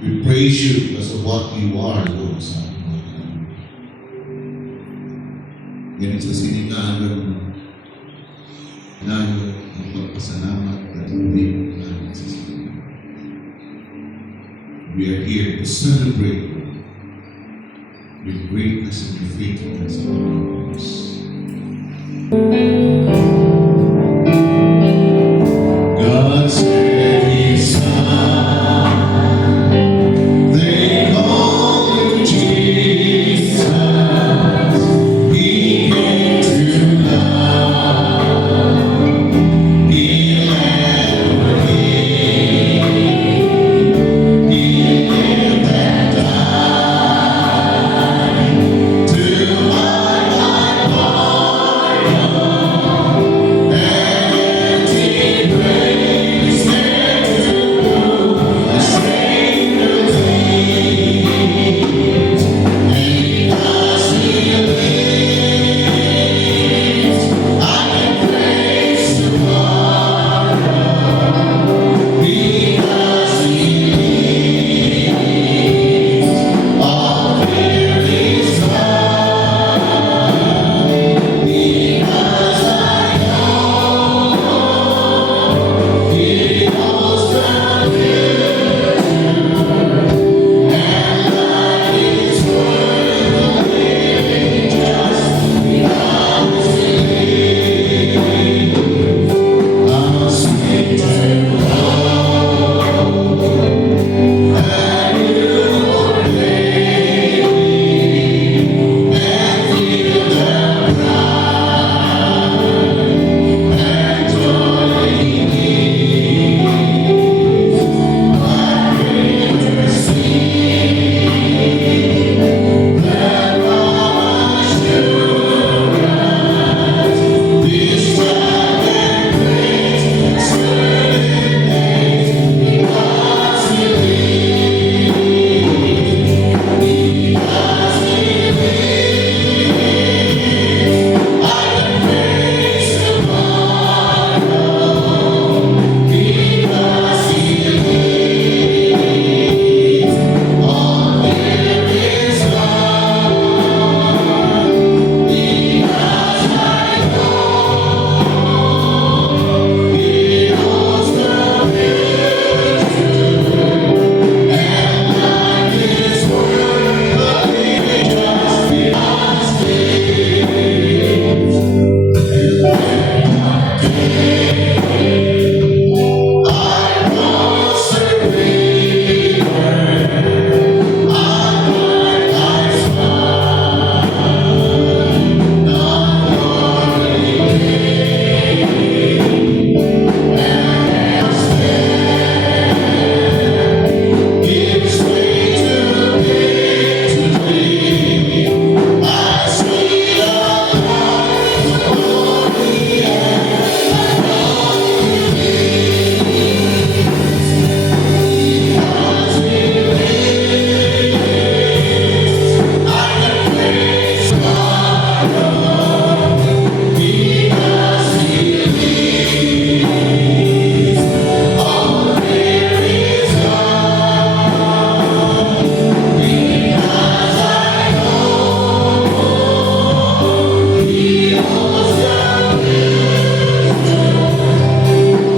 We praise you because of what you are, Lord, sa ating mga kailangan. Yan sa siningagan namin ang pagpasalamat at hindi namin sa Panginoon. We are here to celebrate your greatness and your faithfulness in our lives. God sent His Son. They call Him Jesus. He came to love, heal, and redeem. He lived and died to buy my pardon, and He praised there to the Savior leads. And because He lives, I can praise tomorrow. Because He lives, all fear is gone. Because I know He holds the future, and life is worth living just because He lives. I'm a sweeter and you ordained me, and feel the pride and joy in these. My greater sin than all assurance, this time and grace certain days, because He lives, because He lives, I can praise tomorrow. Because He lives, all fear is gone. Because I know He holds the future, and life is worth living just because He lives. I won't surrender. I'm my life's mine, not gives way to victory. My sweet life, glory and because He lives, I can praise tomorrow. Because He lives, all fear is gone. Because I know He holds the future,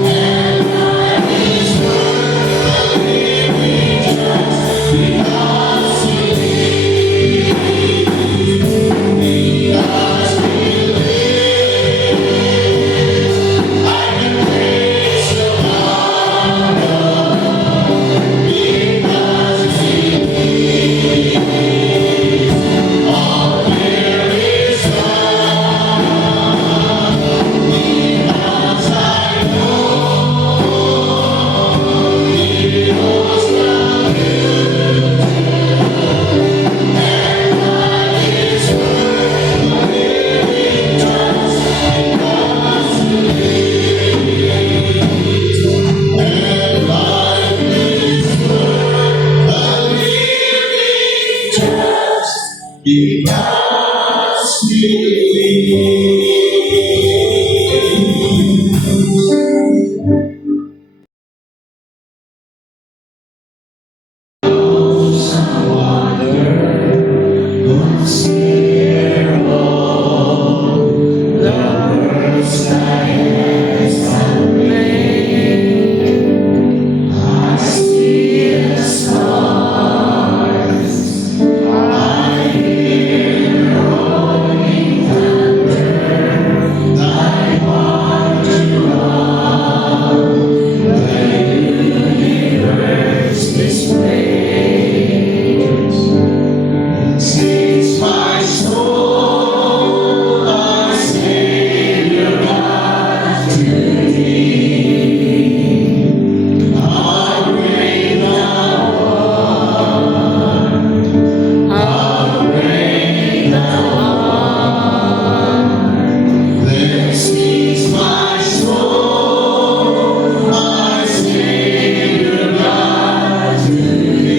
and life is worth living just because He lives. Because He lives, I can praise tomorrow. Because He lives, all fear is gone. Because I know He holds the future, and life is worth living just because He lives. And life is worth living just because He lives. Sings my soul, my Savior God to thee. How great thou art, how great thou art. Then sings my soul, my Savior God to thee.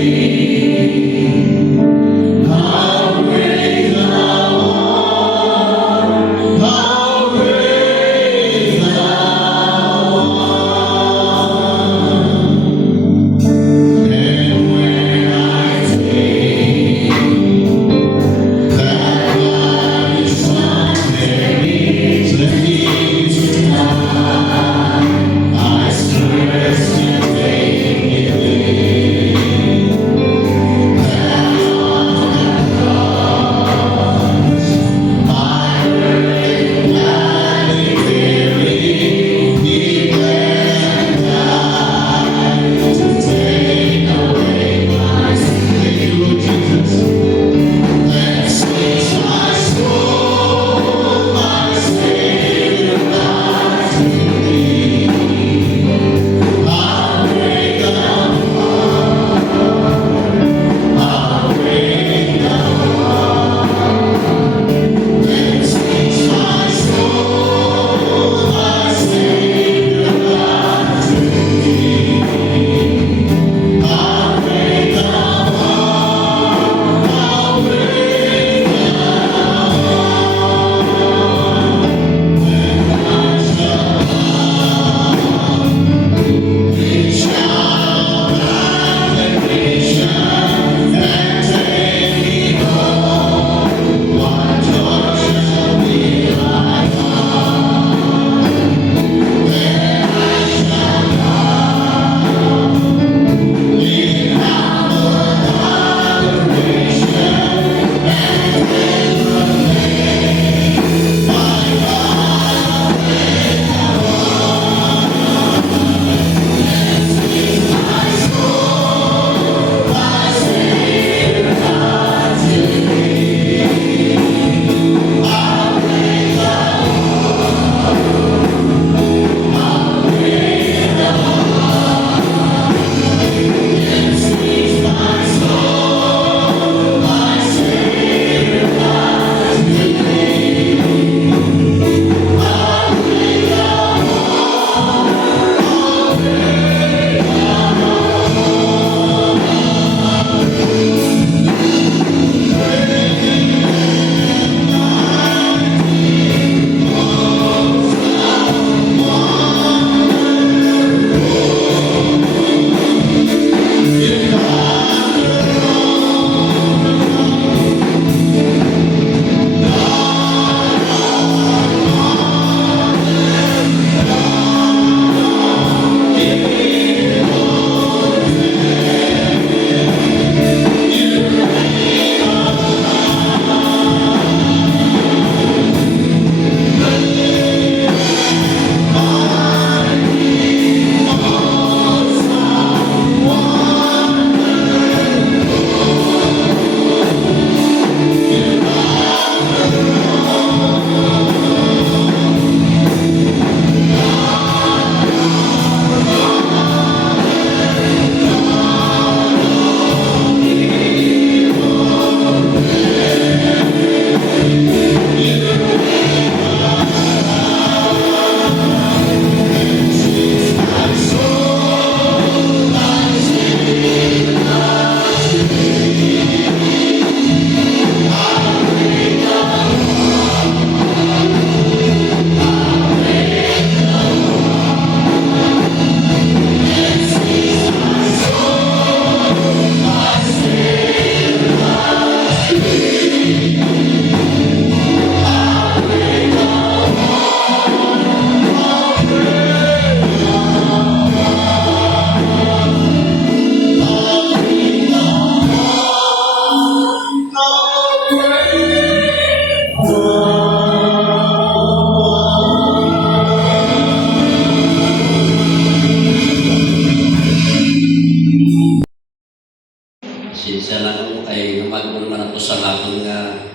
Sinsya lang ako kay namag mo naman ako sa lakon nga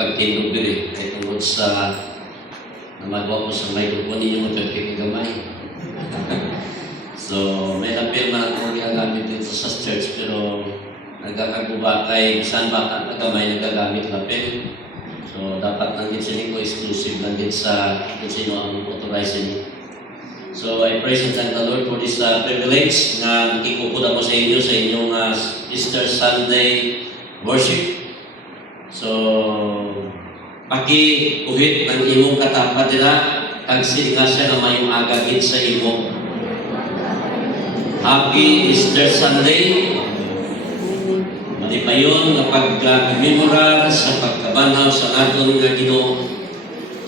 pagtindog diri kay tungod sa namagawa ko sa microphone ninyo magkakikigamay. So, may lapil man ako magagamit dito sa church pero nagkakaguba kay saan ba nagamay nagagamit lapil. So, dapat lang din sila ko exclusive lang din sa kung sino ang authorizing. So, I praise and thank the Lord for this privilege na nakikupod ako sa inyo sa inyong Easter Sunday worship. So, paki-uhit ng imong katapat nila kag silinga siya na may agagit sa imo. Happy Easter Sunday. Mali pa yun na pag-memoral sa pagkabanaw sa aton nga Ginoo.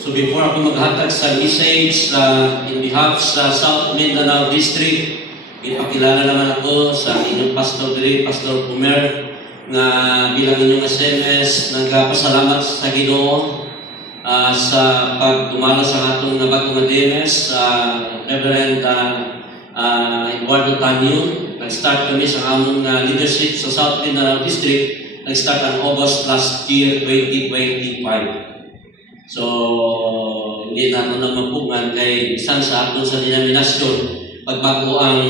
So before ako maghatag sa message in behalf sa South Mindanao District, ipakilala naman ako sa inyong pastor diri, Pastor Pumer, nga bilang inyong SMS, nagpasalamat sa Ginoo sa pagdumala sa atong nabagong Ademes, Reverend Eduardo Tanyo. Nag-start kami sa among leadership sa South Mindanao District. Nag-start ang August last year, 2025. So, hindi naman naman pugan kay isang sa ato sa denominasyon, pagbago ang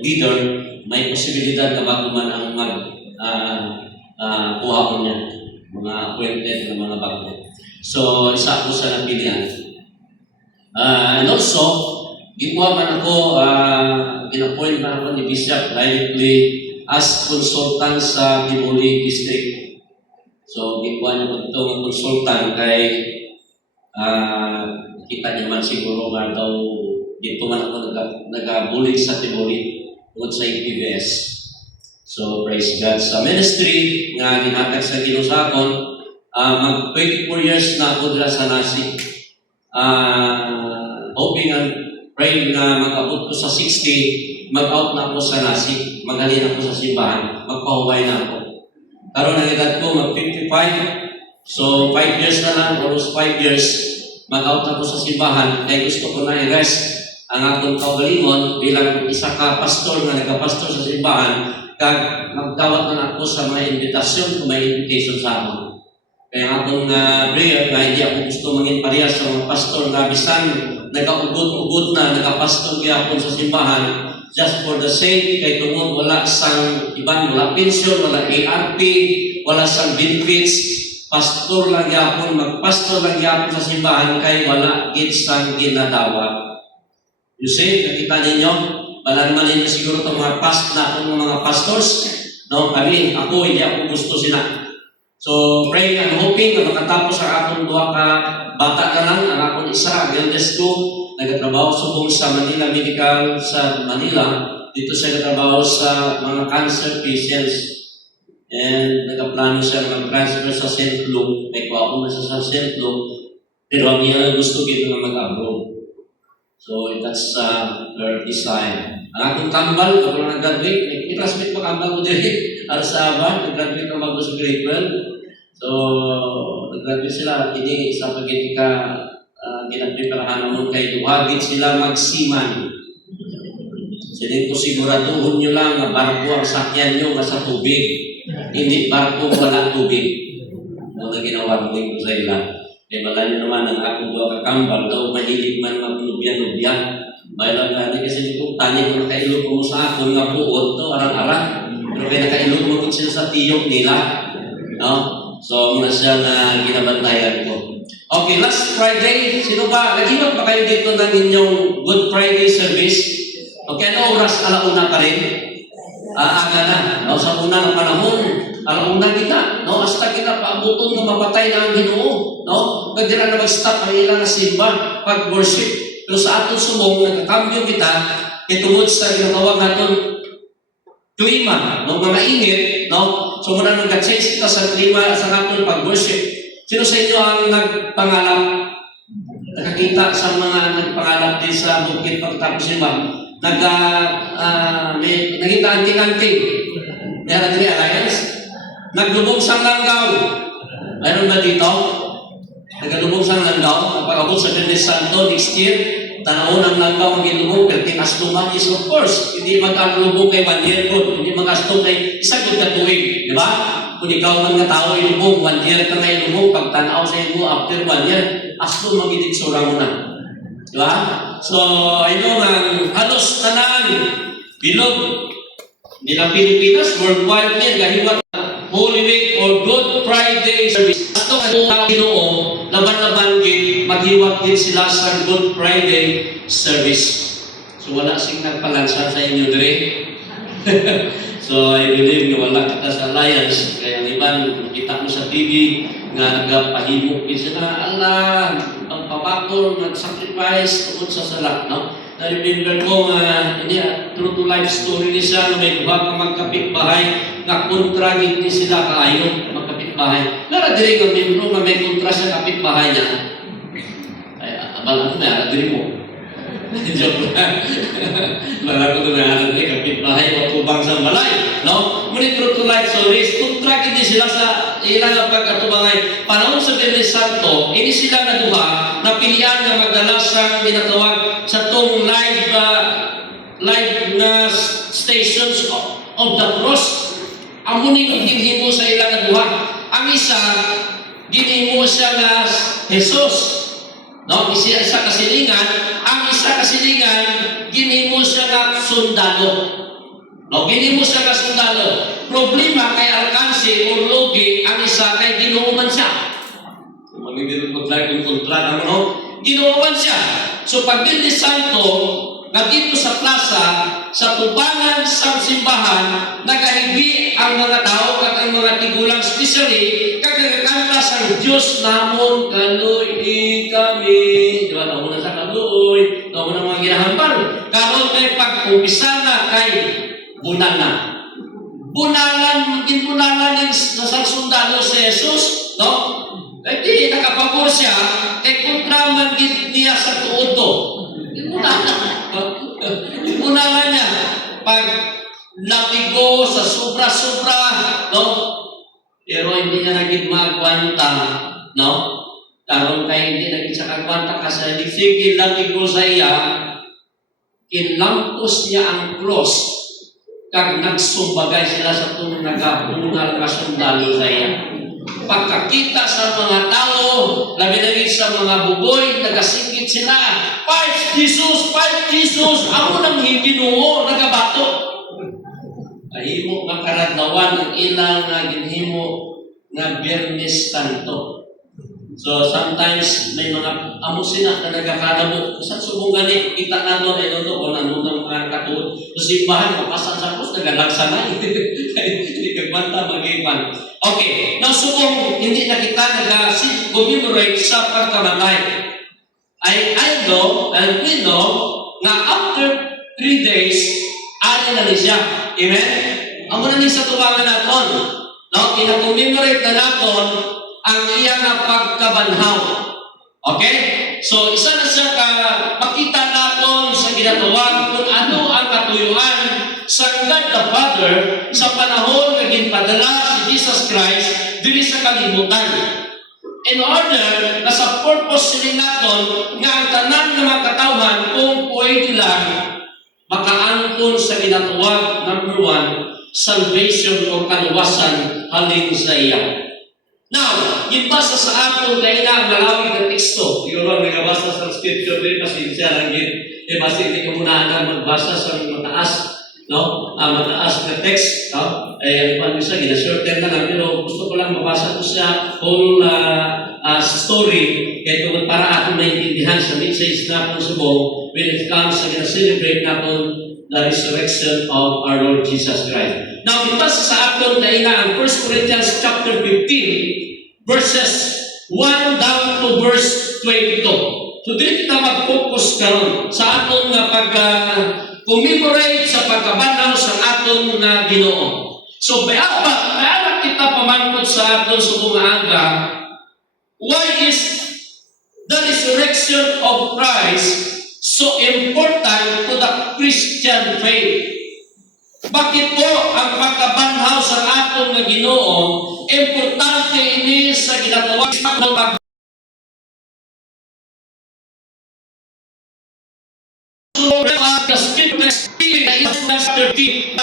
leader, may posibilidad na bago man ang kuha ko niya, mga appointed na mga bago. So, isa ako sa napilihan. And also, ginawa man ako, in-appoint man ako ni Bishop directly as consultant sa Tibuli District. So, ginawa niya ko ito ng consultant kay kita niyo man siguro nga daw dito man ako nag-bulig sa Tibuli tungkol sa PBS. So, praise God. Sa ministry nga ginatag sa Ginoo sa akon, mag 24 years na ako dira sa Nasi. Hoping and praying na mag-abot ko sa 60, mag-out na ako sa Nasi, maghalin ako sa simbahan, magpahuway na ako. Karon ang edad ko mag 55. So, 5 years na lang, almost 5 years, mag-out ako sa simbahan, kaya gusto ko na i-rest ang akong kaugalingon bilang isa ka pastor na nagka-pastor sa simbahan, kag magdawat na ako sa mga invitasyon kung may invitation sa amin. Kaya akong prayer na hindi ako gusto maging parehas sa mga pastor na bisan nagka-ugod-ugod na, nagka-pastor gyapon sa simbahan, just for the sake, kay tungod wala sang iban, wala pension, wala ARP, wala sang benefits, pastor lang yapon, magpastor lang yapon sa simbahan kay wala gid sang ginadawat. You see, nakita ninyo, wala naman ninyo siguro itong mga mga pastors, no? Ako, hindi ako gusto sila. So, praying and hoping na makatapos ang akong duha ka bata na lang, ang akong isa, eldest ko, nagtatrabaho subong sa Manila Medical sa Manila, dito siya nagtatrabaho sa mga cancer patients. And nagkaplano siya mag-transfer sa St. Luke. May kuha na siya sa St. Luke. Pero ang niya gusto gito na mag-abroad. So that's her design. Ang akong tambal, ako na nag-graduate. May classmate pa kambal ko din. Para sa Aban, nag-graduate ka mag sa grade 12. So, nag-graduate sila. Hindi sa pagkitika ginagpreparahan naman kay duhagit sila magsiman. Sinin ko siguraduhon nyo lang na barko ang sakyan nyo sa tubig. Hindi barko wala tubig. Ang ginawa ko yung sa ila. Kaya malayo naman ang akong buwa kakambal daw mahilig man maglubyan-lubyan. Bayan lang kasi kung tani ko nakailog mo sa akong nga buod to arang-arang. Pero kaya nakailog mo sila sa tiyok nila. No? So, muna siya na ginabantayan ko. Okay, last Friday, sino ba? Naghiwag ba kayo dito ng inyong Good Friday service? Okay, ano oras? Alauna pa rin? Aga na. No? Sa unang panahon, alauna kita. No? Hasta kita paabuton na mapatay na ang Ginoo. No? Pagdira na mag-stop ang ilang simba pag-worship. Pero sa atong sumong, nagkakambyo kita, itungod sa ginagawa natin klima, no? Mga init, no? So muna nag-change kita sa klima sa atong pag-worship. Sino sa inyo ang nagpangalap? Nakakita sa mga nagpangalap din sa bukid pagkatapos simba. Naging anting-anting. Meron din alliance. Naglubog sa langgaw. Mayroon ba dito? Naglubog sa langgaw. Pag-abot sa Bendis Santo next year. Tanawon ang langkaw magilubog, pero tinasluman is of course. Hindi magkalubog kay 1 year good, hindi magasto kay isa good ka tuig, di ba? Kung ikaw man nga tao ilubog, 1 year ka nga ilubog, pag tanaw sa mo after 1 year, aslo magidig sura mo na. Di ba? So, I know nga, halos tanan, bilog, nila Pilipinas, worldwide niya, gahiwat Holy Week or Good Friday service. Ito ang Ginoo, laban-laban din, maghiwag din sila sa Good Friday service. So wala sing nagpalansa sa inyo dire. So I believe na wala kita sa alliance. Kaya iban, kita mo sa TV nga nagpahimok din sila. Allah, ang papakol, nag-sacrifice tungkol sa sala. No? Na-remember ko nga, true to life story ni siya na may duha ka magkapit-bahay na kontra hindi sila kaayo magkapit-bahay. Nara diri ka membro na may kontra sa kapit-bahay niya. Ay, abala ko na, diri mo. Joke lang. Lala ko na kapit-bahay o tubang sa balay. No? Muli true to life stories, kontra hindi sila sa ilang pagkatubangay. Panahon sa Biblia Santo, ini sila na duha na pilihan na magdala sa binatawag sa tong live na stations of the cross. Amunin ginhimo sa ilang duha. Ang isa, ginhimo siya na Jesus. No, isa kasilingan. Ang isa kasilingan, ginhimo siya na sundalo. No, ginhimo siya na sundalo. Problema kay alkansi o logi, ang isa kay ginuuman siya. Hindi rin mag-like yung kontra naman, no? Ginuuman siya. So, pag Biblia Santo, na dito sa plaza, sa tubangan sa simbahan, nagahibi ang mga tao at ang mga tigulang, especially, kagagakanta sa Diyos namon, kaluy di kami. Di ba? Nauna sa kaluy, nauna mga ginahambal. Karoon kay pag-umpisa na kay Bunana. Bunalan, maging bunalan yung nasang sundalo si Jesus, no? Kaya di, nakapabor siya, kay kontra man niya sa tuod to. Imunalan niya. Pag lapigo sa sobra-sobra, no? Pero hindi niya naging magwanta, no? Karon kay hindi naging sa kagwanta kasi hindi sige lapigo sa iya, kinlampos niya ang cross kag nagsumbagay sila sa itong nagabungal na sundalo sa iya. Pagkakita sa mga tao, labi-labi sa mga buboy, nagasingit sila, Fight Jesus! Fight Jesus! Ako nang Ginoo, nagabato. Ahimo makaradlawan ang ilang nga ginhimo nga Biyernes Santo. So sometimes may mga amo sila na nagkakanamo. Sa subong gani, kita na doon, ay doon kung ano ng mga katuod. So simbahan, kapasan sa kus, nagalagsa na. Hindi kagbanta, mag-iwan. Okay, now subong, hindi na kita nag-commemorate sa pagkamatay. I know, and we know, nga after 3 days, ali na siya. Amen? Amo na niya sa tubangan naton. No? Ina-commemorate na naton ang iya nga pagkabanhaw. Okay? So, isa na siya makita naton sa ginatawag kung ano ang katuyuan sa God the Father sa panahon na ginpadala si Jesus Christ dili sa kalibutan. In order na sa purpose sila naton nga ang tanan ng mga katawhan kung pwede lang makaangkon sa ginatawag number 1, salvation o kaluwasan halin sa iya. Now, ibasa sa aton na ina ang malawig na teksto. Siguro ang nagabasa sa scripture, pero pasensya lang yun. Basta hindi ka muna na magbasa sa mataas, no? Mataas na text, no? Ano pa nyo siya, gina-shorten na lang. Pero gusto ko lang mabasa ko siya whole story. Kaya kung para aton naiintindihan sa message na po subong when it comes sa gina-celebrate natin the resurrection of our Lord Jesus Christ. Now, ibasa sa aton na ina ang 1 Corinthians chapter 15, verses 1 down to verse 22. So, dito kita mag-focus karon sa aton nga pag-commemorate sa pagkabanhaw sa aton nga Ginoo. So, bayapa kita pamangkot sa aton sa bunga why is the resurrection of Christ so important to the Christian faith? Bakit po ang pagkabanhaw sa aton nga Ginoo importante ini sa ginatawag chapter 13,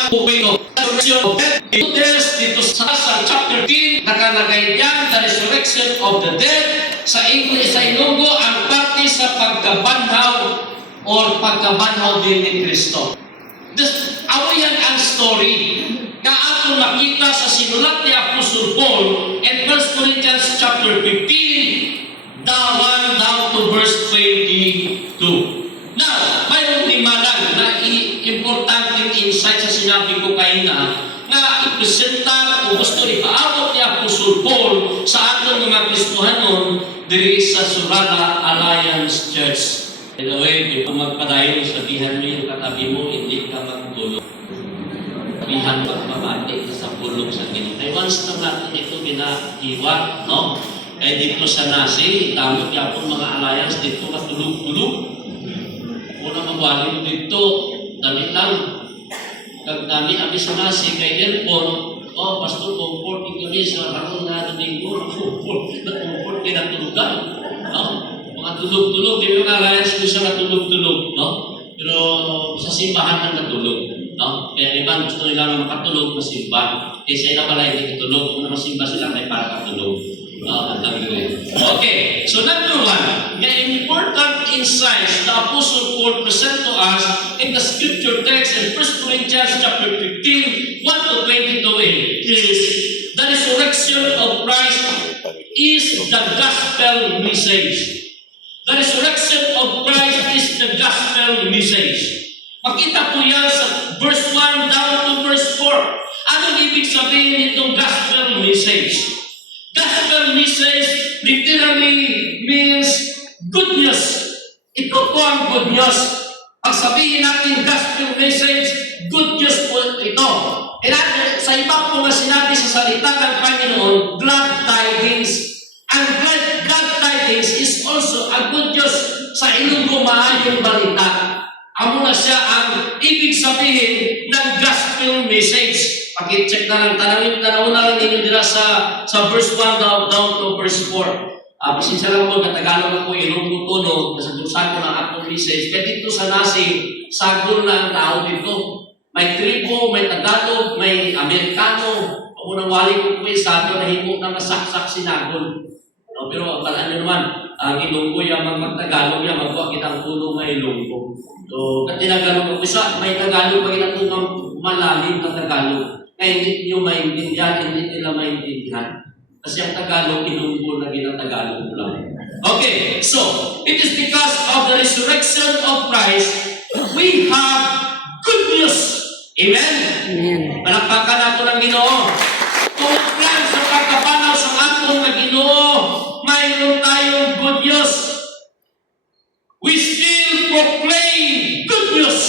dito sa chapter 10, nakalagay diyan, the resurrection of the dead. Sa English, sa Ilonggo, ang parte sa pagkabanhaw or pagkabanhaw din ni Kristo. Ako yan ang story na ato makita sa sinulat ni Apostle Paul in 1 Corinthians chapter 15, down to verse 22. Now, mayroong lima lang na importanteng insight sa sinabi ko kayo na ipresenta o gusto ipaabot ni Apostle Paul sa ating mga Kristohanon diri sa Surala Alliance Church. By the way, kung magpadayon, sabihan mo yung katabi mo, hindi ka magtulog. Sabihan mo mabati sa pulong sa Ginoo. Once na natin ito ginahiwa, no? Eh dito sa Nasi, itamot niya po mga alliance dito matulog-tulog. Una magwalin dito, dami lang. Kag dami abi sa Nasi kay airport, pastor, comfort Indonesia, ako na domingo, comfort kinatulugan. No? Mga tulog-tulog, yung mga alliance ko siya natulog-tulog, no? Pero sa simbahan na natulog, no? Kaya iban gusto nila na makatulog na simba. Kaysa ila pala hindi katulog, kung na masimba sila ay para katulog. Okay, so number one, the important insights the Apostle Paul present to us in the scripture text in 1 Corinthians chapter 15, 1 to 22 is the resurrection of Christ is the gospel message. The resurrection of Christ is the gospel message. Makita po yan sa verse 1 down to verse 4. Anong ibig sabihin itong gospel message? Gospel message literally means good news. Ito po ang good news. Pag sabihin natin gospel message, good news po ito. Sa iba po nga sinabi sa salita ng Panginoon, glad tidings. Ang glad tidings is also a good news sa Ilonggo maayong balita. Amo na siya ang ibig sabihin ng gospel message. Paki-check na lang, tanawin na lang ninyo dila sa verse 1 down to verse 4. Pasensya lang po, Tagalog ako, Ilonggo tono, nasa dursa ko ng akong message. Kaya dito sa Nasi, sagol na ang tao dito. May tribo, may Tagalog, may Amerikano. Kung unang wali ko po sagol na himo na masaksak sinagol. No, pero palaan nyo naman, ang Ilonggo yung mag-Tagalog yan, magkuha kitang tulong na Ilonggo. So, katinagalog ko isa, may Tagalog pa kinatulong malalim na Tagalog. Kaya hindi nyo maintindihan, hindi nila maintindihan. Kasi ang Tagalog, Ilonggo na ginatagalog lang. Okay, so, it is because of the resurrection of Christ, we have good news. Amen? Amen. Palakpakan nato ng Ginoo. Tungkol lang sa pagkapanaw sa atong na Ginoo, mayroon tayong good news. We still proclaim good news.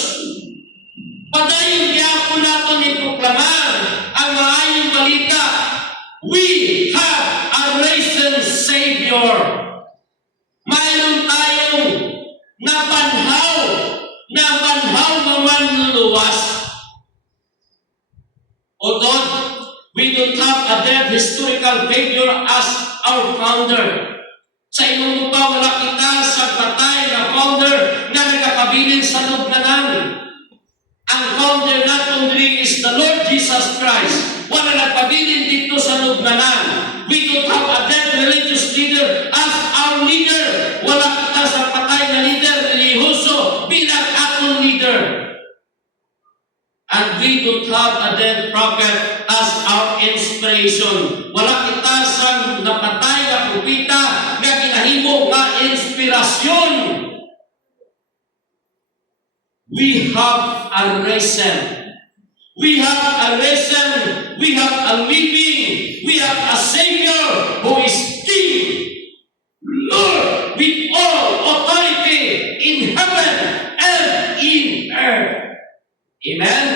Padayon gyapon naton iproklamar ang maayong balita. We have a risen Savior. Mayroon tayong nabanhaw na manluluwas. Although we don't have a dead historical figure as our founder. Sa Ilonggo pa wala kita sa patay na founder na nagkakabilin sa lubnganan. Ang founder natong diri is the Lord Jesus Christ. Wala nagpabilin dito sa lubnganan. We don't have a dead religious leader as our leader. Wala kita sa patay na leader religyoso bilang atong leader. And we don't have a dead prophet as our inspiration. Wala kita sa napatay na propeta na ginahimo nga inspirasyon. We have a risen. We have a risen. We have a living. We have a Savior who is King, Lord, with all authority in heaven and in earth. Amen?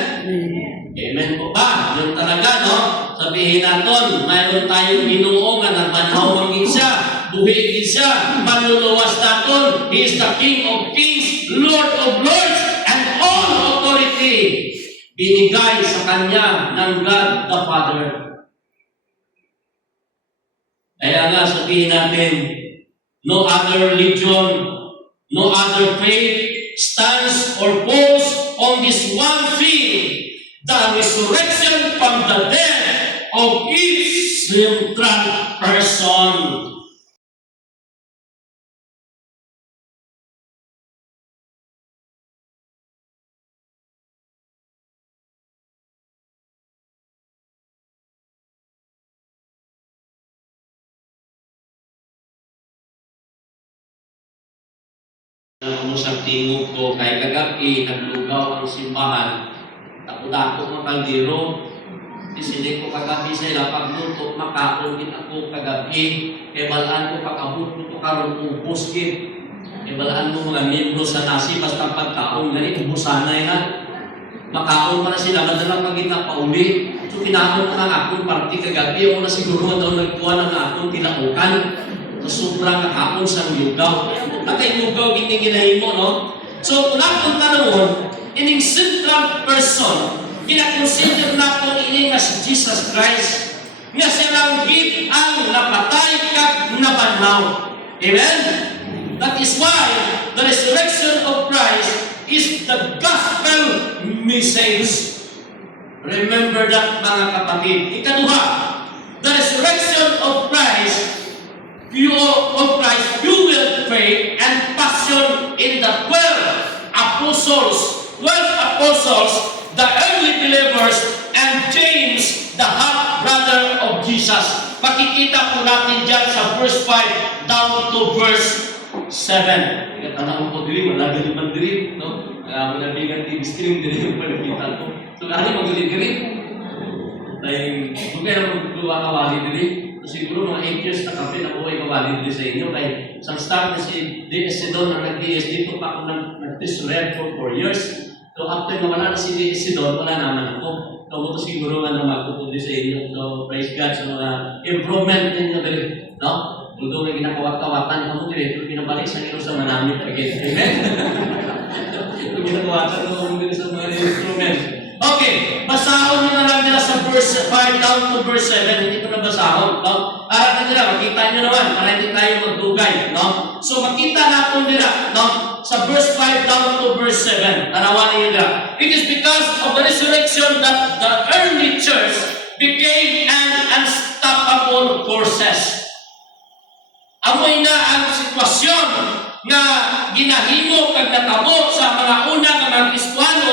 Amen po ba? Yun talaga, no? Sabihin natin, mayroon tayong Ginoo nga nabanhaw ang siya, buhi siya, manluluwas natin. He is the King of Kings, Lord of Lords, and all authority binigay sa Kanya ng God the Father. Kaya nga sabihin natin, no other religion, no other faith stands or falls on the is one thing, the resurrection from the dead of each central person. Ano sa tingog ko, kay kagabi, naglugaw ang simbahan. Tako-dako mga kaldero. Isili ko kagabi sa ila, pagluto, makaon din ako kagabi. E balaan ko pagkabot ko karon ubos gid. E balaan mo mga membro sa nasi, basta pagkaon, gani, ubusanay na. Makaon para sila, madalang pagit na pauli. So, kinakon na nga akong party kagabi. Ako na siguro daw nagkuha na nga akong tinaukan. Sobrang nakakon sa lugaw. Nakay lugaw, gini-ginahin mo, no? So, kung napunta naman, ining central person, kinakonsider na po ini nga si Jesus Christ, nga siya lang gid ang napatay kag nabanhaw. Amen? That is why the resurrection of Christ is the gospel message. Remember that, mga kapatid. Ikaduha, the resurrection of Christ, fueled faith and passion in the 12 apostles, the early believers, and James, the half-brother of Jesus. Makikita po natin dyan sa verse 5 down to verse 7. Tanong ko diri, wala ganun man diri, no? Wala bigat TV screen diri yung panakita ko. So, kani mag-diri. Dahil, kung kaya magluwa-kawali diri, siguro mga 8 years na kami na buhay kawali diri sa inyo. Kaya, sa start na si D.S. Sidon ang nag-D.S. dito pa ako nag-Tisred for 4 years. So, after na wala na si D.S. Sidon, wala naman ako. So, ito siguro nga na magpupundi sa inyo. So, praise God sa mga improvement ninyo diri. No? Although may ginakawat-kawatan ako diri, pero pinabalik sa inyo sa manamit again. Amen? Kung ginakawatan ako diri sa mga instrument. Okay, basahon nyo na lang nila sa verse 5 down to verse 7. Hindi ko na basahon. No? Arat na nila, makita nyo naman para hindi tayo magdugay. No? So, makita natin nila, no? Sa verse 5 down to verse 7. Tanawanin nyo nila. It is because of the resurrection that the early church became an unstoppable forces. Amoy na ang sitwasyon nga ginahimo kag natabo sa mga una nga mga Kristiyano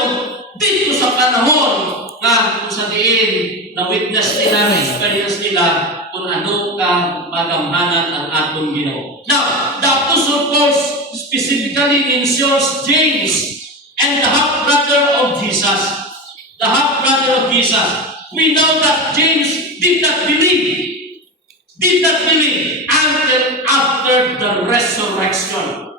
dito sa panahon nga kung sa diin na witness nila, na experience nila kung ano ka magamhanan ang atong Ginoo. Now, the Apostle Paul specifically mentions James and the half-brother of Jesus. The half-brother of Jesus. We know that James did not believe until after the resurrection.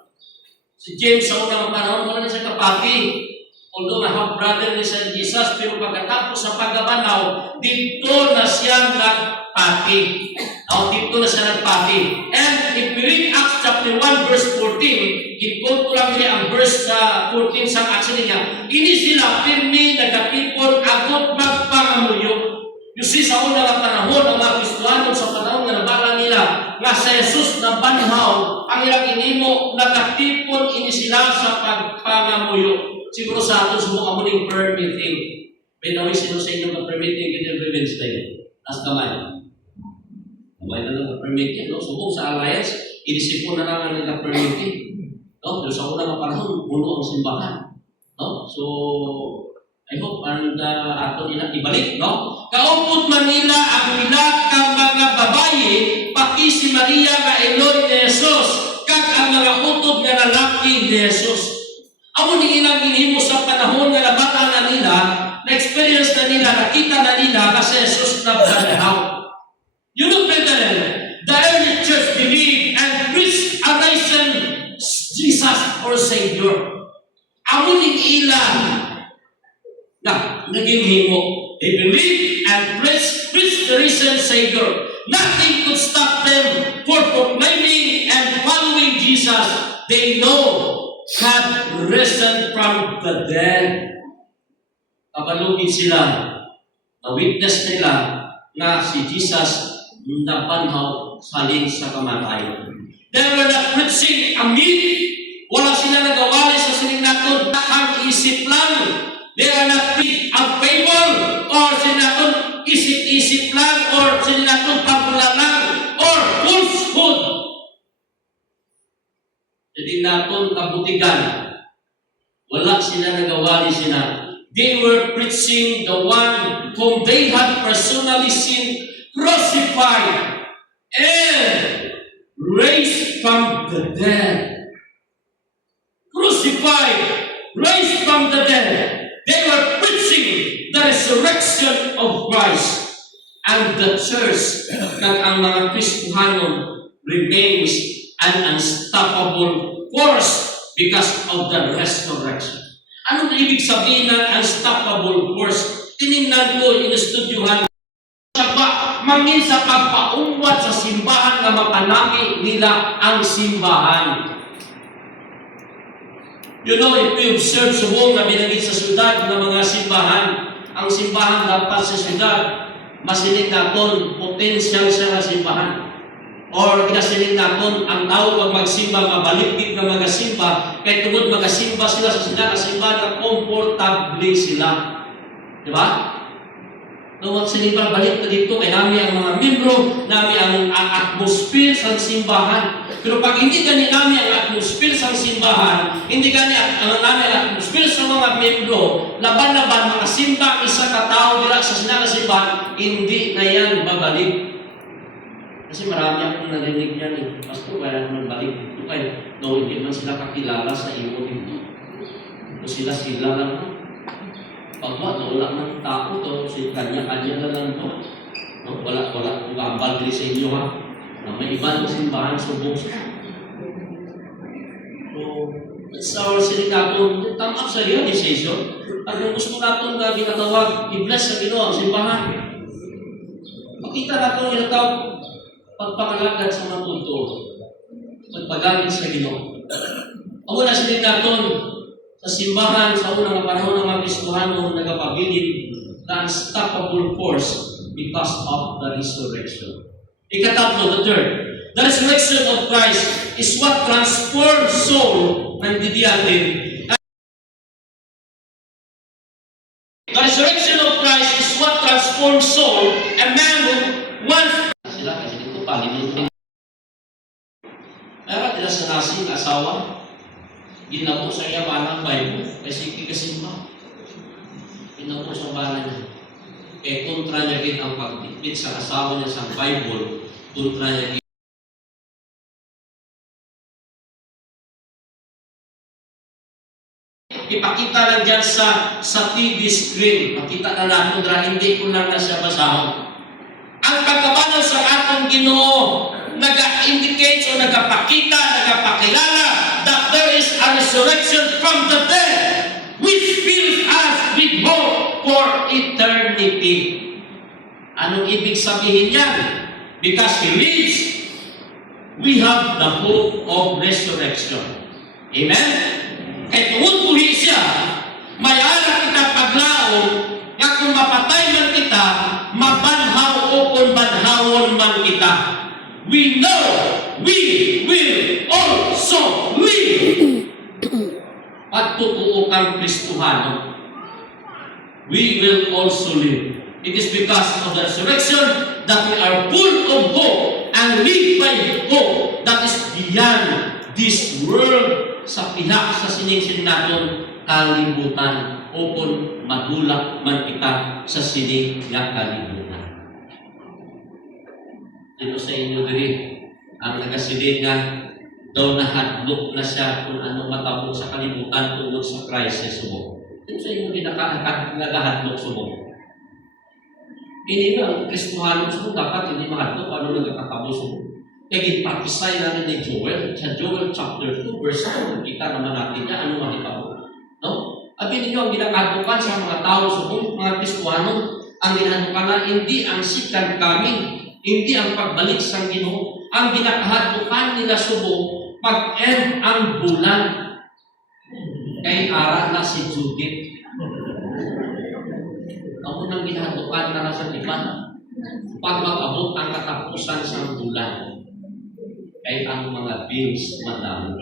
Si James sa unang panahon, wala na siya kapati. Although na half-brother ni San Jesus, pero pagkatapos sa paggabanaw, dito na siya nagpati. Dito na siya nagpati. And if we read Acts chapter 1 verse 14, i-quote ko lang niya ang verse 14 sa Acts niya, ini sila pirmi nagkatipon agot magpangamuyo. You see, sa unang panahon, ang mga Kristiyano sa panahon na nabala nila nga sa Jesus na banhaw, ang ilang inimo nakatipon ini sila sa pagpangamuyo. Siguro sa atin, subukan mo ng prayer meeting. May nawin sino sa inyo mag-prayer meeting ganyan Wednesday. As kamay. Kamay na lang mag-prayer meeting. No? Subok sa Alliance, inisipon na lang ang nag-prayer meeting. No? Pero sa unang panahon, puno ang simbahan. No? So, I hope and ato nila ibalik. No? Kaupod Manila ang pila ka mga babaye, pati si Maria nga Eloy ni Jesus, kag ang mga utod nga lalaki ni Jesus. Amo ni ilang ginhimo sa panahon nga nabata na nila, na-experience na nila, nakita na nila kasi Jesus na banhaw. You know, brethren, the early church believed and preached a risen Jesus or Savior. Amo ni ilang na naging himo. They believed and preached the risen Savior. Nothing could stop them for proclaiming and following Jesus. They know had risen from the dead. Kabalugin sila, na-witness nila na si Jesus nabanhaw salin sa kamatayan. They were not preaching a myth. Wala sila nagawali sa sininaton. Ang isip lang They are not unfaithful or sinaton isip-isip lang or sinaton pagmula lang or falsehood. Jadi naton kabutigan. Wala sila nagawa ni sina. They were preaching the one whom they had personally seen crucified and raised from the dead. Crucified, raised from the dead. They were preaching the resurrection of Christ. And the church, kag ang mga Kristohanon, remains an unstoppable force because of the resurrection. Anong ibig sabihin ng unstoppable force? Tinignan ko, inustudyuhan mangin sa pagpaungwat sa simbahan na mapanami nila ang simbahan. You know, if we observe subong na binagit sa syudad ng mga simbahan, ang simbahan dapat sa syudad, masinig naton, potensyal siya na simbahan. Or kinasinig naton, ang tao pag magsimba, mabaliktik na magasimba, kaya tungod magasimba sila sa syudad, simbahan na komportable sila. Diba? Nung magsinimba, balik na dito, kaya namin ang mga membro, namin ang atmosphere sa simbahan. Pero pag hindi gani namin ang atmosphere sa simbahan, hindi gani ang namin ang atmosphere sa mga membro, laban-laban, makasimba ang isa katao dila sa simbahan, hindi na yan babalik. Kasi marami akong narinig yan eh. Pastor, kaya naman balik dito kayo. No, hindi man sila kakilala sa iyo dito. O sila lang. Pagwa, wala ng tao to, si kanya-kanya na lang to. No? Wala kung kaambal din sa inyo ha. Na may ibang simbahan subong siya. So, that's our sinikato. Come up sa realization. At kung gusto natin na ginatawag, i-bless sa Ginoo ang simbahan. Makita natin yung ginatawag, pagpakalagad sa mga kulto. Pagpagamit sa Ginoo. Ang una sinikato, sa simbahan, sa unang panahon ng mga Kristohano, nagpabilib na unstoppable force because of the resurrection. Ikatatlo, the third. The resurrection of Christ is what transforms soul ng didiatin. The resurrection of Christ is what transforms soul. A man who once... Sila kasi dito palimutin. Meron nila sa nasing asawa, ginabo sa iya banang Bible, kasi kikasimba. Ginabo sa banang niya. Eh, kontra niya din ang pagtipid sa asawa niya sa Bible, kontra niya din. Ipakita lang dyan sa TV screen. Makita na natin na hindi ko lang na siya basahon. Ang pagkabanaw sa atong Ginoo, nag-indicate o nagpakita, nagpakilala that there is a resurrection from the dead which fills us with hope for eternity. Anong ibig sabihin yan? Because He lives, we have the hope of resurrection. Amen? Kaya tungod buhi siya, mayara kita paglaon, nga kung mapatay man kita, mabanhaw o kung banhawon man kita. We know we will also live. At totoo kang Kristohano, we will also live. It is because of the resurrection that we are full of hope and live by hope that is beyond this world sa pihak sa sining natin kalibutan o kung madulak man kita sa sining nga kalibutan. Dito sa inyo diri, ang nagasiling nga daw nahadlok na siya kung ano matabok sa kalibutan tungkol sa Christ sa subok. Dito sa inyo din nagahadlok subok. Hindi na ang Kristohano subok dapat hindi mahadlok ano nagkakatabo subok. Kaya ginpapisay namin ni Joel, sa Joel chapter 2 verse 2, kita naman natin niya ano mahitabo. No? Abi ninyo ang ginakadukan sa mga tao subok, mga Kristohano, ang ginakadukan na hindi ang second coming, hindi ang pagbalik sa Ginoo. Ang ginakahadukan nila subok, pag-end ang bulan. Kay ara na si Judith. Ako nang ginahadukan na nasa iba. Pag mag-abot ang katapusan sa bulan. Kay ang mga bills madami.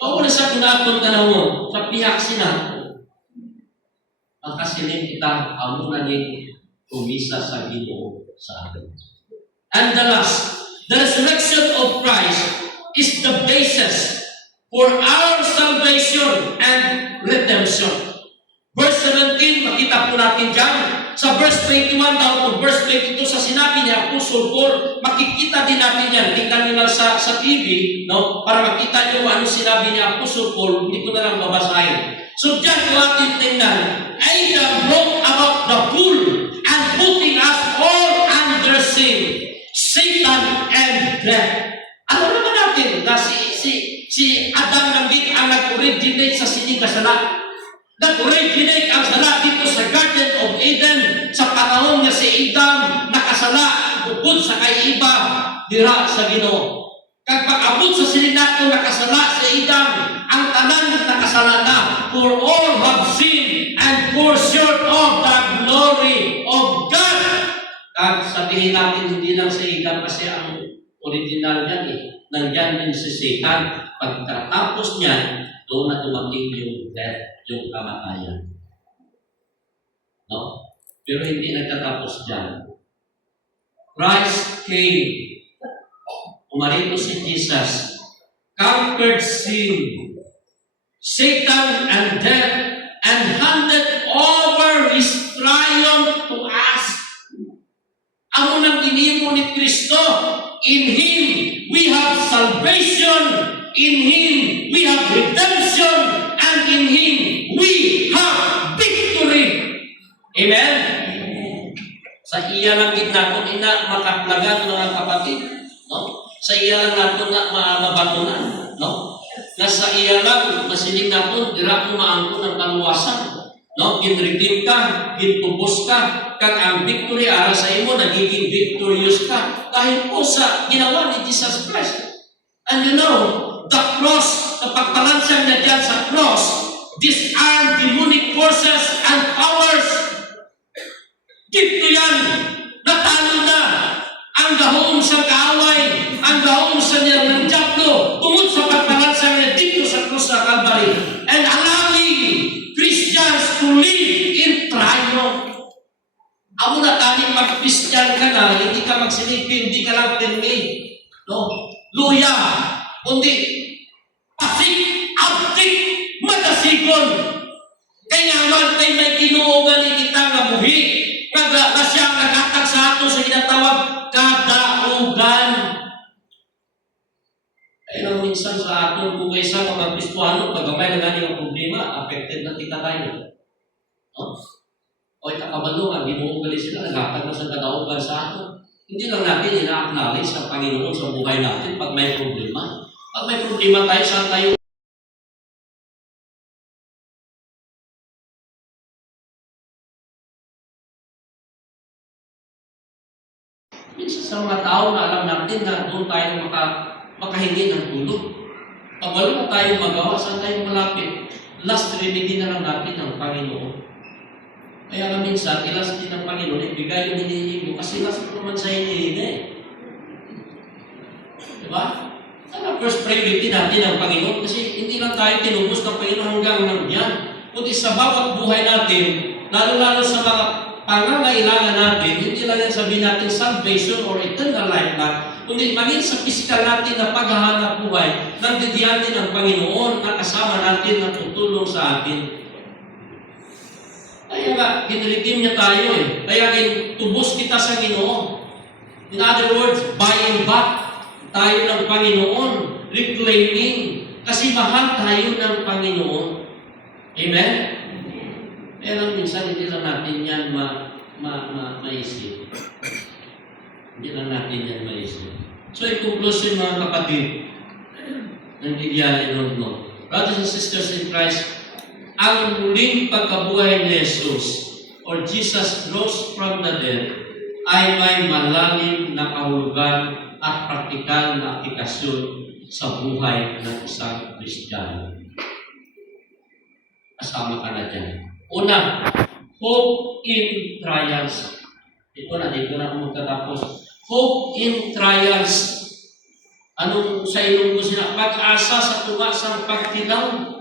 So, una sa kunatong tanawon, sa pihak sina, makasiling kita, amo na ning umisa sa Ginoo sa atin. And the last, the resurrection of Christ is the basis for our salvation and redemption. Verse 17, makita po natin dyan. Sa verse 21 down to verse 22, sa sinabi ni Apostle Paul, makikita din natin yan. Tingnan nyo lang sa TV, no? Para makita nyo ano sinabi ni Apostle Paul, hindi ko na lang babasahin. So dyan ko atin tingnan, I have wrote about the fool and putting us all under sin, Satan and death. Ano naman natin na si Adam lang din ang nag-originate sa sining kasala. Nag-originate ang sala dito sa Garden of Eden sa panahon na si Adam nakasala bukod sa kay iba dira sa Ginoo. Kag pag-abot sa silinato nakasala si Adam, ang tanan nakasala na. For all have sinned and fall short of the glory of God. Kag sabihin natin hindi lang si Adam kasi ang original niyan nandyan din si Satan. Pagkatapos niyan, doon na dumating yung death, yung kamatayan. No? Pero hindi nagtatapos dyan. Christ came. Umarito si Jesus. Conquered sin, Satan and death, and handed over His triumph to us. Amo nang ginimo ni Kristo. In Him, we have salvation. In Him, we have redemption. And in Him, we have victory. Amen? Sa iya lang din natin ina makaplagan mga kapatid. No? Sa iya lang natin na mabatunan. No? Na sa iya lang, masiling natin, dira mo maangko ng kaluwasan. No? Ginredeem ka, gintubos ka, kag ang victory ara sa imo, nagiging victorious ka. Dahil po sa ginawa ni Jesus Christ. And you know, the cross, kapag palansang na dyan sa cross, disarm demonic forces and powers. Dito yan, natalo na ang gahong sa kaaway, ang gahong sa niya ng Diablo, tungod sa pagpalansang na dito sa cross na Calvary, and allowing Christians to live in triumph. Amo na taning mag-Christian ka na, hindi ka magsilipin, hindi ka lang pirmi. No? Luya, kundi pasik, abtik, madasigon. Kaya naman kay may Ginoo gali kita nga buhi, nga siyang naghatag sa ato sa ginatawag kadaugan. Kaya nang minsan sa ato, kung isa ka mag-Kristuhano, pagkamay na gani ang problema, affected na kita tayo. No? O itakabalo nga, Ginoo gali sila, naghatag na sa kadaugan sa ato. Hindi lang natin ina-acknowledge ang Panginoon sa buhay natin pag may problema. Pag may problema tayo, saan tayo? Minsan sa mga tao na alam natin na doon tayo makahingi ng tulong. Pag wala na tayong magawa, saan tayo malapit? Last remedy na lang natin ang Panginoon. Kaya nga minsan, ilas din ng Panginoon, ibigay yung hinihingi mo kasi last mo naman sa hinihingi. Diba? Sana first priority natin ang Panginoon kasi hindi lang tayo tinubos ng Panginoon hanggang nandiyan. Kundi sa bawat buhay natin, lalo-lalo sa mga pangangailangan natin, hindi lang yan sabihin natin salvation or eternal life na, kundi maging sa physical natin na paghahanap buhay, nandiyan din ang Panginoon na kasama natin na tutulong sa atin. Kaya nga, ginredeem niya tayo eh. Kaya tubos kita sa Ginoo. In other words, buying back tayo ng Panginoon, reclaiming, kasi mahal tayo ng Panginoon. Amen? Kaya lang minsan, hindi lang natin yan maisip. Hindi lang natin yan maisip. So, in conclusion mga kapatid, ng bigyan no. Brothers and sisters in Christ, ang muling pagkabuhay ni Jesus or Jesus rose from the dead ay may malalim na kahulugan at praktikal na aplikasyon sa buhay ng isang Kristiyano. Kasama ka na dyan. Una, hope in trials. Ito na, dito na ako magtatapos. Hope in trials. Anong sa ilong ko sila? Pag-asa sa tumasang pagtilaw.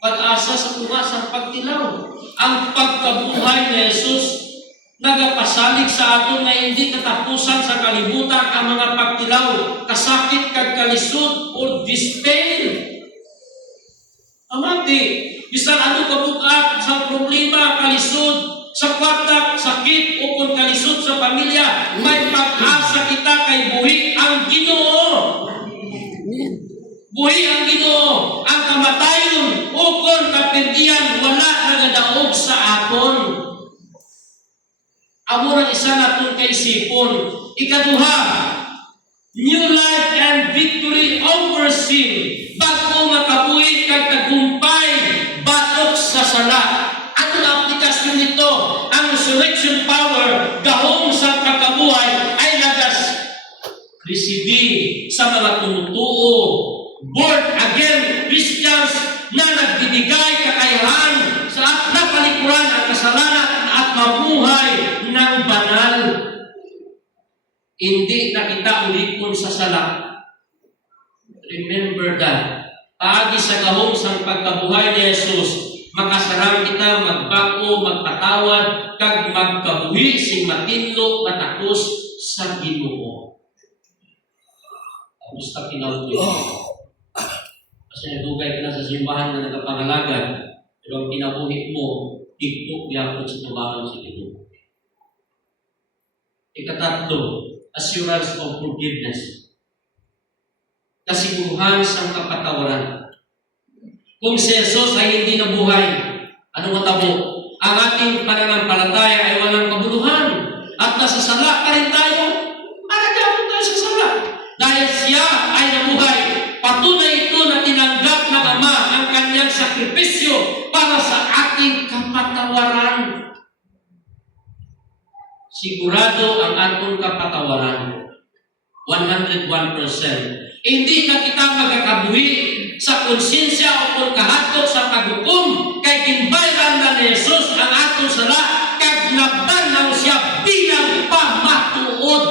pag-asa sa tumasang pagtilaw. Ang pagkabuhay ni Jesus nagapasalig sa aton nga hindi katapusan sa kalibutan ang mga pagtilaw, kasakit kag kalisod o despair. Amati, bisan ano kabukat sa problema, kalisod, sa kwarta, sakit o kung kalisod sa pamilya, may pag-asa kita kay buhi ang Ginoo. Buhi ang Ginoo, ang kamatayon o kung kapirdiyan wala nagadaog sa aton. Amo ng isa naton kay sipon. Ikaduha, new life and victory over sin. Bago makabuhi kag tagumpay batok sa sala. Ano ang aplikasyon nito? Ang resurrection power, gahom sa pagkabuhay ay receive sa mga tumutuo, born again Christians na nagbibigay kakayahan sa napalikuran ang kasalanan at mabuhay ng banal. Hindi na kita ulikon sa sala. Remember that. Paagi sa gahom sa pagkabuhay ni Jesus, makasarang kita magbago, magpatawad, kag magkabuhi sing matinlo matakos sa Ginoo. Basta kinauto. Kasi nadugay ka na sa simbahan na nagapangalagan, pero ang kinabuhi mo, tigtok yapon sa tubangan sa Ginoo. Ikatatlo, assurance of forgiveness. Kasiguruhan sa kapatawaran. Kung si Jesus ay hindi nabuhay, ano matabo? Ang ating pananampalataya ay walang kabuluhan. At nasa sala pa rin tayo. Maragapon tayo sa sala. Dahil siya ay nabuhay, patunay ito na tinanggap ng Ama ang kanyang sakripisyo para sa ating kapatawaran. Sigurado ang atong kapatawaran. 101%. Hindi na kita magkakabuhi sa konsensya o kung kahatok sa paghukom kay kinbayran na ni Jesus ang atong sala kag nabanaw siya bilang pamatuod.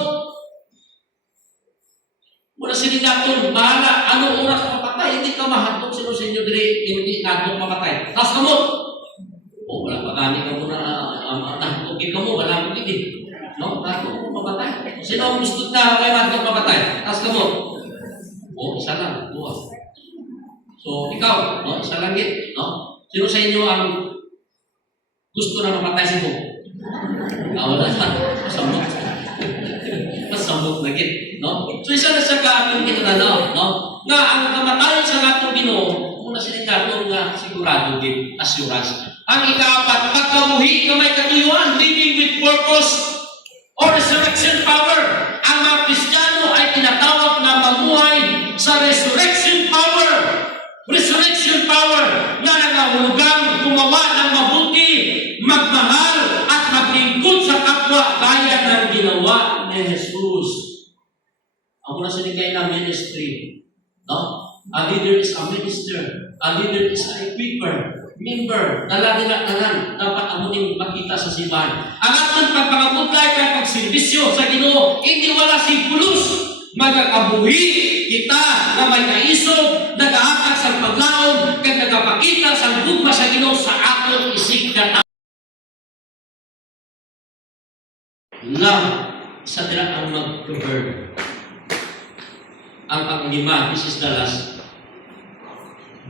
Muna sila natin, bahala, anong oras mapatay, hindi ka mahatok sino sa inyo diri, hindi natin mapatay. Tapos ka mo, wala pa gani ka muna, nahatokin ka mo, wala mo hindi. No, nahatok mo mapatay. Sino ang gusto na kaya nahatok mapatay? Tapos ka mo, isa lang, dua. So, ikaw, no, sa langit, no? Sino sa inyo ang gusto na mapatay si mo? Wala na, masambot. Masambot na git, no? So, isa na sa kaapin kita na, no? Nga, ang kamatayan sa natong Ginoo, muna sinigatong nga sigurado din, assurance. Ang ikaapat, pagkabuhi ka may katuyuan, living with purpose or resurrection power. Ang mga Kristiyano ay tinatawag na mamuhay sa resurrection power. Resurrection power na nangahulugang gumawa ng mabuti, magmahal at maglingkod sa kapwa gaya ng ginawa ni Jesus. Ako na sinigay na ministry. No? A leader is a minister. A leader is a equiper. Member, nalagi na tanan, dapat amunin makita sa simbahan. Ang atong pagpangabutlay kay pagserbisyo sa Ginoo, hindi wala simpulos. Magakabuhi kita na may kaisog, nagahatag sa paglaom, kag nagapakita sa gugma sa Ginoo sa aton isig na love sa dira ang mag-govern. Ang panglima, this is the last.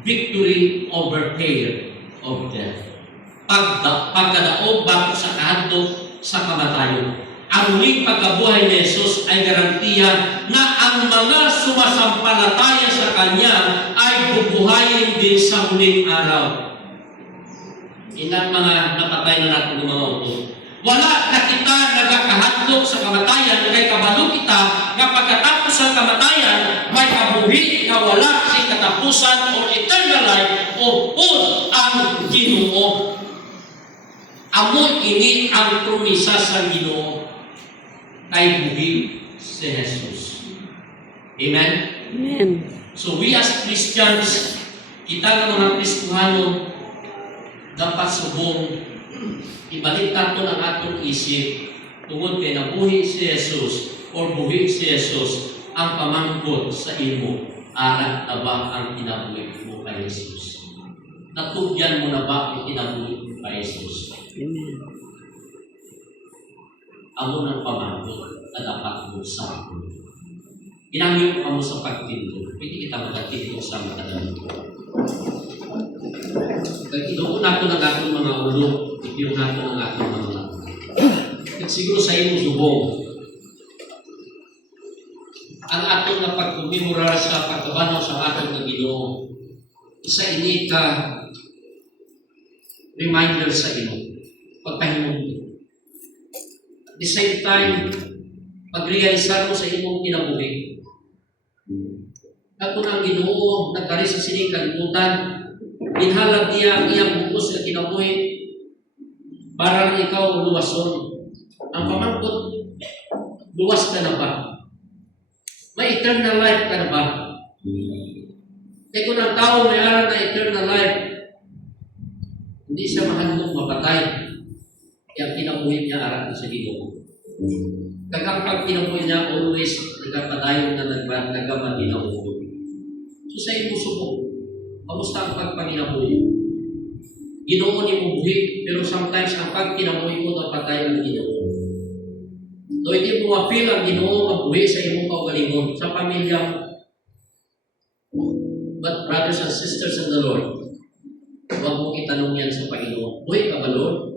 Victory over fear of death. Pagkadaog bago sa kahadlok sa kamatayon. Ang muling pagkabuhay ni Jesus ay garantiya na ang mga sumasampalataya sa Kanya ay bubuhayin din sa huling araw. Ilang mga napatay na natin ng mga uto. Wala na kita nagkakahadlok sa kamatayan, kay kabalo kita na pagkatapos ng kamatayan, may kabuhi na wala si katapusan o eternal life o ang Ginoo. Amo ini ang promesa sa Ginoo kay buhi si Jesus. Amen? Amen. So we as Christians, kita ng mga Kristohano, dapat subong ibalik natin ang atong isip tungod kay nabuhi si Jesus o buhi si Jesus ang pamangkot sa imo. Ara na ba ang kinabuhi mo kay Jesus? Natugyan mo na ba ang kinabuhi mo kay Jesus? Amo ng pamangkin na dapat mo sa akin. Ginamit mo sa pagtinto. Pwede kita magkatinto sa mga kadalito. Inuun nato ng atong mga ulo, ipiyon nato ng atong mga ulo. At siguro sa iyong subong, ang atong na pagkumimurar sa pagkabanaw sa atong na Ginoo, isa ini ka reminder sa Ginoo, pagpahimundo. At the same time, pagrealisar mo sa imong kinabuhi. Ako na ang Ginoo, nagkari sa sining kalibutan, ginhalad niya ang iyang bukos na kinabuhi para ikaw luwason. Ang pamangkot, luwas ka na ba? May eternal life ka na ba? Kung ang tao may aral na eternal life, hindi siya mahandong mapatay. Kaya kinabuhi niya aral sa Ginoo. Kagang pag kinabuhi niya, always nagkapadayon na nagamadinaw. So sa iyong subok, kamusta ang pagpanginabuhi? Ginoo ni mo buhi, pero sometimes ang pagkinabuhi mo napatay ang Ginoo. So hindi mo ma-feel ang Ginoo mabuhi sa iyong kaugalingon, sa pamilya mo. But brothers and sisters in the Lord, huwag mong itanong yan sa Panginoon. Buhi ka ba, Lord?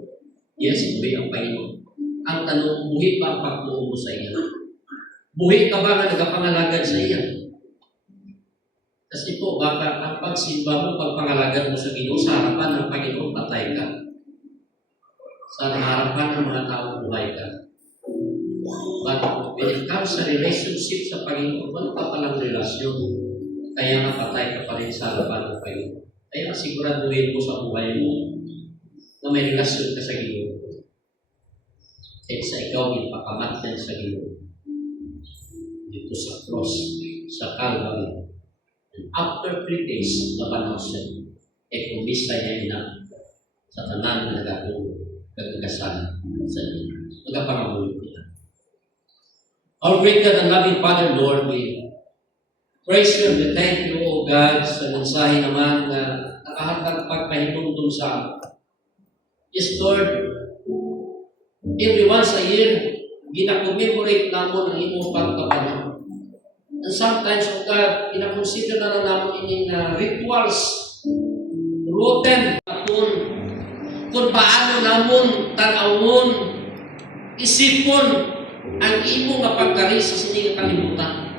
Yes, buhi ang Panginoon. Ang tanong, buhi ba ang pagtuo mo sa iya? Buhi ka ba na nagapangalagan sa iya? Kasi po, baka ang pagsimba mo, pagpangalagan mo sa Ginoo, sa harapan ng Panginoon, patay ka. Sa harapan ng mga taong buhay ka. But when it comes sa relationship sa Panginoon, wala ka palang relasyon. Kaya nga patay ka pa rin sa harapan ng Panginoon. Kaya siguraduhin mo sa buhay mo na may relasyon ka sa Ginoo. Kaysa ikaw ipakamatyan sa Ginoo. Dito sa cross, sa Calvary. And after 3 days, nabanaw siya. Kumbista niya ina sa tanan na nagatulog, kagagasan sa niya. Nagapangamulit niya. Our great God and loving Father, Lord, we praise you and we thank you, O God, sa mensahe naman na nakahatag pagpahinuntong sa amin. Yes, Lord, every once a year, gina-commemorate namin ang imong pagkabanaw. And sometimes, O God, gina-consider na namin ining rituals, roten, atun, kung paano namin tanawon, isipon, ang imong nga pagkari sa sining kalibutan.